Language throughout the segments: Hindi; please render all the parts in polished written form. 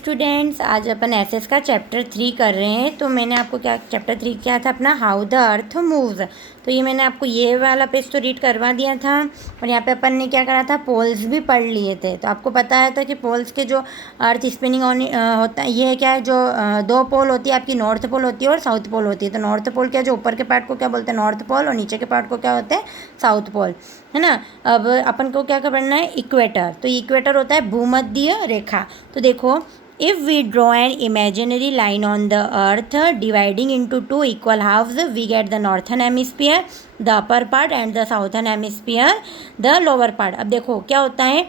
स्टूडेंट्स, आज अपन एसएस का चैप्टर 3 कर रहे हैं। तो मैंने आपको क्या चैप्टर 3 किया था अपना, हाउ द अर्थ मूव्स। तो ये मैंने आपको ये वाला पेज तो रीड करवा दिया था और यहाँ पे अपन ने क्या करा था, पोल्स भी पढ़ लिए थे। तो आपको पता है था कि पोल्स के जो अर्थ स्पिनिंग ऑन होता है, ये है क्या है, जो दो पोल होती है आपकी, नॉर्थ पोल होती है और साउथ पोल होती है। तो नॉर्थ पोल क्या, जो ऊपर के पार्ट को क्या बोलते हैं, नॉर्थ पोल, और नीचे के पार्ट को क्या होता है, साउथ पोल, है ना। अब अपन को क्या करना है, इक्वेटर। तो इक्वेटर होता है भूमध्य रेखा। तो देखो, if we draw an imaginary line on the earth dividing into two equal halves, we get the northern hemisphere, the upper part, and the southern hemisphere, the lower part। अब देखो क्या होता है,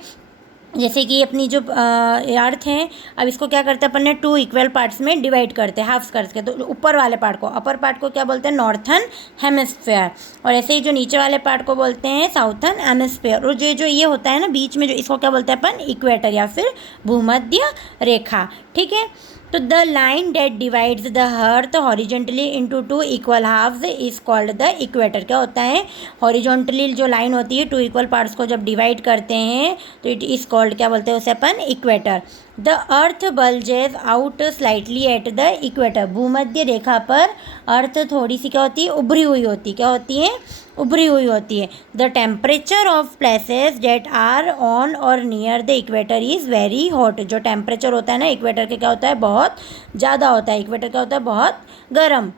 जैसे कि अपनी जो अर्थ है, अब इसको क्या करते हैं अपन ने, टू इक्वल पार्ट्स में डिवाइड करते हैं, हाफ्स करके। तो ऊपर वाले पार्ट को, अपर पार्ट को क्या बोलते हैं, नॉर्थन हेमिस्फेयर, और ऐसे ही जो नीचे वाले पार्ट को बोलते हैं साउथर्न हेमिस्फेयर। और ये होता है ना बीच में, जो इसको क्या बोलते हैं अपन, इक्वेटर या फिर भूमध्य रेखा। ठीक है। तो the line that divides the earth horizontally into two equal halves is called the equator. क्या होता है, हॉरिजॉन्टली जो लाइन होती है, टू इक्वल पार्ट्स को जब डिवाइड करते हैं तो इट इज कॉल्ड, क्या बोलते हैं उसे अपन, equator. The earth bulges out slightly at the equator. भूमध्य रेखा पर अर्थ थोड़ी सी क्या होती है, उभरी हुई होती, क्या होती है, उभरी हुई होती है। The temperature of places that are on or near the equator is very hot. जो टेम्परेचर होता है ना इक्वेटर के, क्या होता है, बहुत ज़्यादा होता है। इक्वेटर क्या होता है, बहुत गर्म।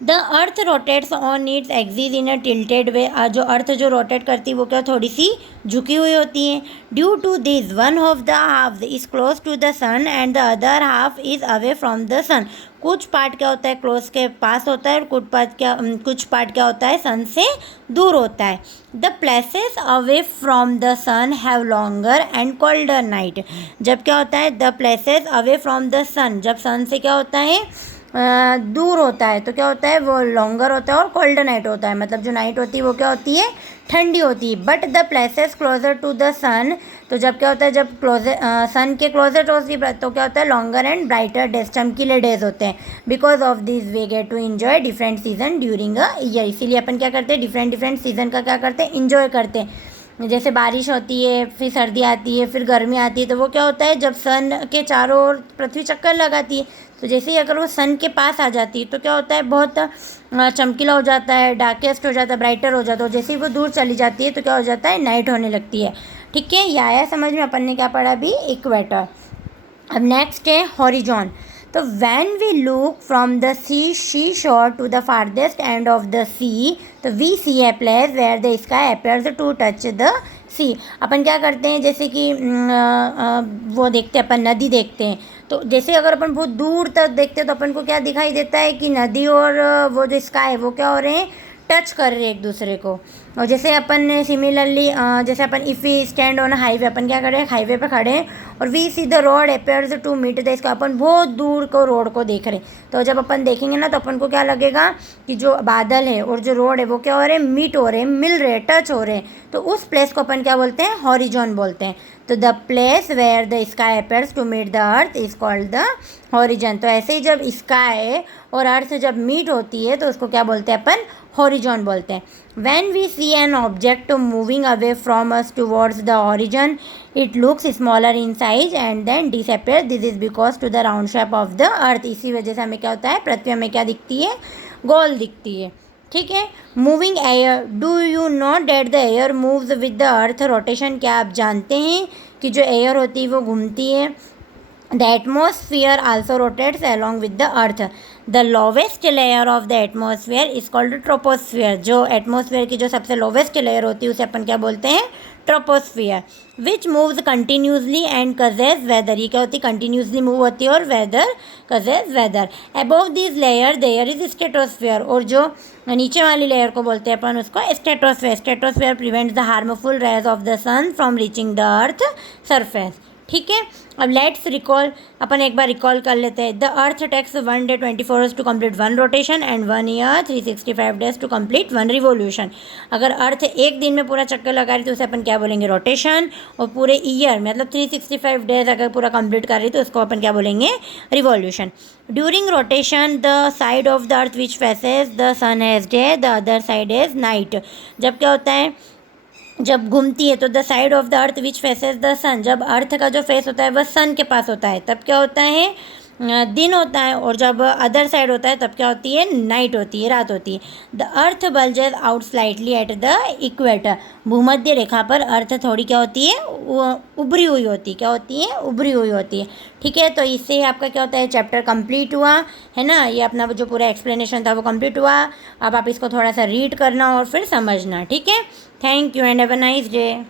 The earth rotates on its axis in a tilted way. जो अर्थ जो रोटेट करती है वो क्या, थोड़ी सी झुकी हुई होती है। Due to this one of the half is close to the sun and the other half is away from the sun. कुछ पार्ट क्या होता है, क्लोज के पास होता है, और कुछ पार्ट क्या होता है, सन से दूर होता है। The places away from the sun have longer and colder night. जब क्या होता है, the places away from the sun, जब सन से क्या होता है, दूर होता है, तो क्या होता है, वो लॉन्गर होता है और कोल्डर नाइट होता है। मतलब जो नाइट होती है वो क्या होती है, ठंडी होती है। But the places closer to the sun, तो जब क्या होता है, जब सन के क्लोजर होती है तो क्या होता है, लॉन्गर एंड ब्राइटर डेज, चमकीले डेज होते हैं। Because of this we get to enjoy different season during a year. इसीलिए अपन क्या करते हैं, डिफरेंट सीजन का क्या करते हैं, इन्जॉय करते हैं। जैसे बारिश होती है, फिर सर्दी आती है, फिर गर्मी आती है, तो वो क्या होता है, जब सन के चारों ओर पृथ्वी चक्कर लगाती है, तो जैसे ही अगर वो सन के पास आ जाती है तो क्या होता है, बहुत चमकीला हो जाता है, डार्केस्ट हो जाता है, ब्राइटर हो जाता है। जैसे ही वो दूर चली जाती है तो क्या हो जाता है, नाइट होने लगती है। ठीक है, ये आया समझ में। अपन ने क्या पढ़ा अभी, इक्वेटर। अब नेक्स्ट है हॉरिजॉन। तो when we look from the sea shore to the farthest end of the sea, तो we see a place where the sky appears to touch the sea. अपन क्या करते हैं, जैसे कि वो देखते हैं अपन, नदी देखते हैं। तो जैसे अगर अपन बहुत दूर तक देखते हैं तो अपन को क्या दिखाई देता है कि नदी और वो जो स्काई है वो क्या हो रहे हैं, टच कर रहे हैं एक दूसरे को। और जैसे अपन सिमिलरली, जैसे अपन if we stand on highway, अपन क्या कर रहे हैं, हाईवे पे खड़े हैं और we see the road appears to meet the, इसका अपन बहुत दूर को रोड को देख रहे हैं। तो जब अपन देखेंगे ना तो अपन को क्या लगेगा कि जो बादल है और जो रोड है वो क्या हो रहे हैं, मीट हो रहे हैं, मिल रहे हैं, टच हो रहे हैं। तो उस प्लेस को अपन क्या बोलते हैं, हॉरिजॉन बोलते हैं। तो the place where the sky appears to meet the earth is called the horizon. तो ऐसे ही जब स्काई और अर्थ जब मीट होती है तो उसको क्या बोलते हैं अपन, हॉरिजॉन बोलते हैं। When we see an object moving away from us towards the horizon, it looks smaller in size and then disappears. This is because to the round shape of the earth। इसी वजह से हमें क्या होता है, पृथ्वी हमें क्या दिखती है, गोल दिखती है। ठीक है। Moving air, do you know that the air moves with the earth rotation. क्या आप जानते हैं कि जो एयर होती है वो घूमती है। The atmosphere also rotates along with the earth. The lowest layer of the atmosphere is called troposphere। जो एटमॉस्फेयर की जो सबसे लोवेस्ट लेयर होती है उसे अपन क्या बोलते हैं, troposphere. Which moves continuously and causes weather. ये क्या होती है, कंटिन्यूसली मूव होती है और weather causes weather. Above this layer there is stratosphere. और जो नीचे वाली लेयर को बोलते हैं अपन उसको stratosphere. Stratosphere prevents the harmful rays of the sun from reaching the earth surface. ठीक है। अब लेट्स रिकॉल, अपन एक बार रिकॉल कर लेते हैं। The earth takes 1 day 24 hours to complete 1 rotation and 1 year 365 days to complete 1 revolution. अगर अर्थ एक दिन में पूरा चक्कर लगा रही तो उसे अपन क्या बोलेंगे, रोटेशन। और पूरे ईयर मतलब 365 days अगर पूरा कंप्लीट कर रही तो उसको अपन क्या बोलेंगे, revolution. During rotation the side of the earth which faces the sun has day, the other side has night. जब क्या होता है, जब घूमती है तो the side of the earth which faces the sun, जब अर्थ का जो फेस होता है वह सन के पास होता है तब क्या होता है, दिन होता है, और जब अदर साइड होता है तब क्या होती है, नाइट होती है, रात होती है। The earth bulges out slightly at the equator, भूमध्य रेखा पर अर्थ थोड़ी क्या होती है, उभरी हुई होती है, क्या होती है, उभरी हुई होती है। ठीक है, तो इससे आपका क्या होता है, चैप्टर कंप्लीट हुआ है ना, ये अपना जो पूरा एक्सप्लेनेशन था वो कंप्लीट हुआ। अब आप इसको थोड़ा सा रीड करना और फिर समझना। ठीक है, thank you and have a nice day.